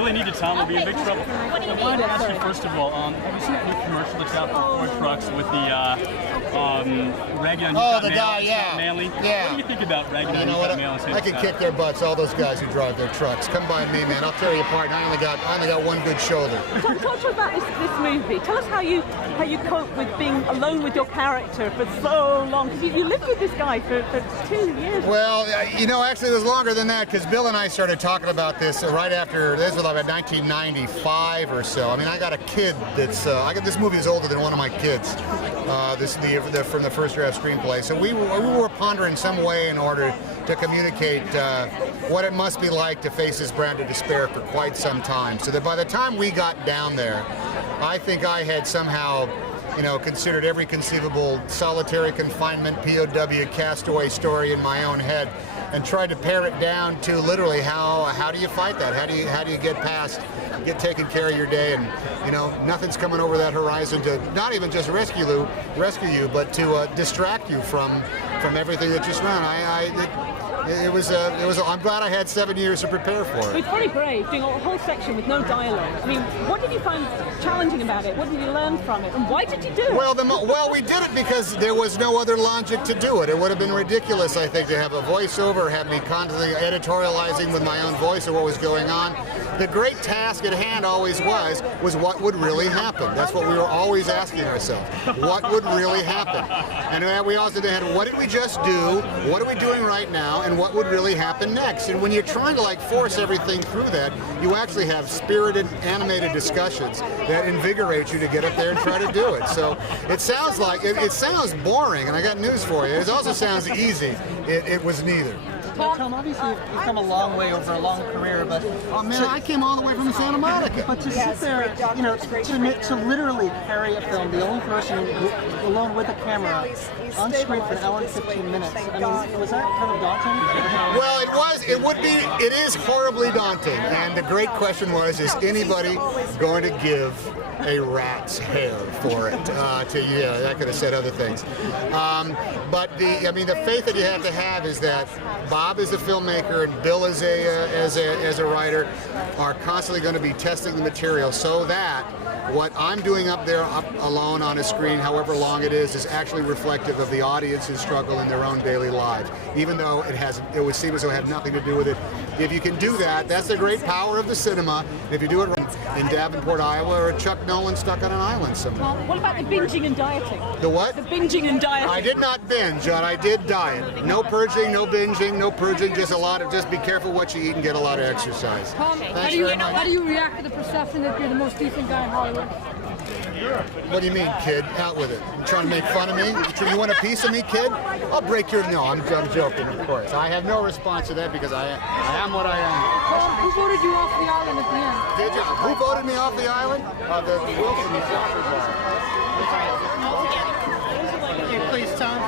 really needed, Tom. We'll be in big trouble. I wanted to ask you, first of all, have you seen that new commercial that's out for Ford trucks with the Raglan? Oh, the guy, yeah. Manley? Yeah. What do you think about Raglan? You know what? I can kick their butts, all those guys who drive their trucks. Come by me, man. I'll tear you apart. And I only got one good shoulder. Talk to us about this movie. Tell us how you cope with being alone with your character for so long. Because you lived with this guy for 2 years. Well, you know, actually it was longer than that, because Bill and I started talking about this right after, this was about 1995 or so. I mean, I got a kid that's, this movie is older than one of my kids. This is from the first draft screenplay. So we were pondering some way in order to communicate what it must be like to face this brand of despair for quite some time. So that by the time we got down there, I think I had somehow, you know, considered every conceivable solitary confinement, POW, castaway story in my own head, and tried to pare it down to literally how do you fight that? How do you get past, get taking care of your day, and you know, nothing's coming over that horizon to not even just rescue you, but to distract you from everything that just ran. I'm glad I had 7 years to prepare for it. It's very brave, doing a whole section with no dialogue. I mean, what did you find challenging about it? What did you learn from it? And why did you do it? Well, we did it because there was no other logic to do it. It would have been ridiculous, I think, to have a voiceover, have me constantly editorializing with my own voice of what was going on. The great task at hand always was what would really happen. That's what we were always asking ourselves. What would really happen? And we also had, what did we just do? What are we doing right now? And what would really happen next? And when you're trying to like force everything through that, you actually have spirited, animated discussions that invigorate you to get up there and try to do it. So it sounds like, it sounds boring, and I got news for you. It also sounds easy. It was neither. Tom, obviously you've come a long way over a long career, but oh man, I came all the way from Santa Monica. But to sit there, you know, to literally carry a film, the only person alone with a camera on screen for an hour and 15 minutes. I mean, was that kind of daunting? Well, it is horribly daunting. And the great question was, is anybody going to give a rat's hair for it? I could have said other things. But the faith that you have to have is that Bob as a filmmaker and Bill as a writer are constantly going to be testing the material so that what I'm doing up there alone on a screen, however long it is actually reflective of the audience's struggle in their own daily lives, even though it would seem as though it had nothing to do with it. If you can do that, that's the great power of the cinema. If you do it in Davenport, Iowa, or Chuck Nolan stuck on an island somewhere. Well, what about the binging and dieting? The what? The binging and dieting. I did not binge, but I did diet. No purging, no binging, no purging, just be careful what you eat and get a lot of exercise. Tom, how do you react to the perception that you're the most decent guy in Hollywood? What do you mean, kid? Out with it. You trying to make fun of me? You want a piece of me, kid? I'll break your... No, I'm joking, of course. I have no response to that because I am what I am. Tom, who voted you off the island at the end? Did you? Who voted me off the island? The Wilson, the soccer player. Please, Tom.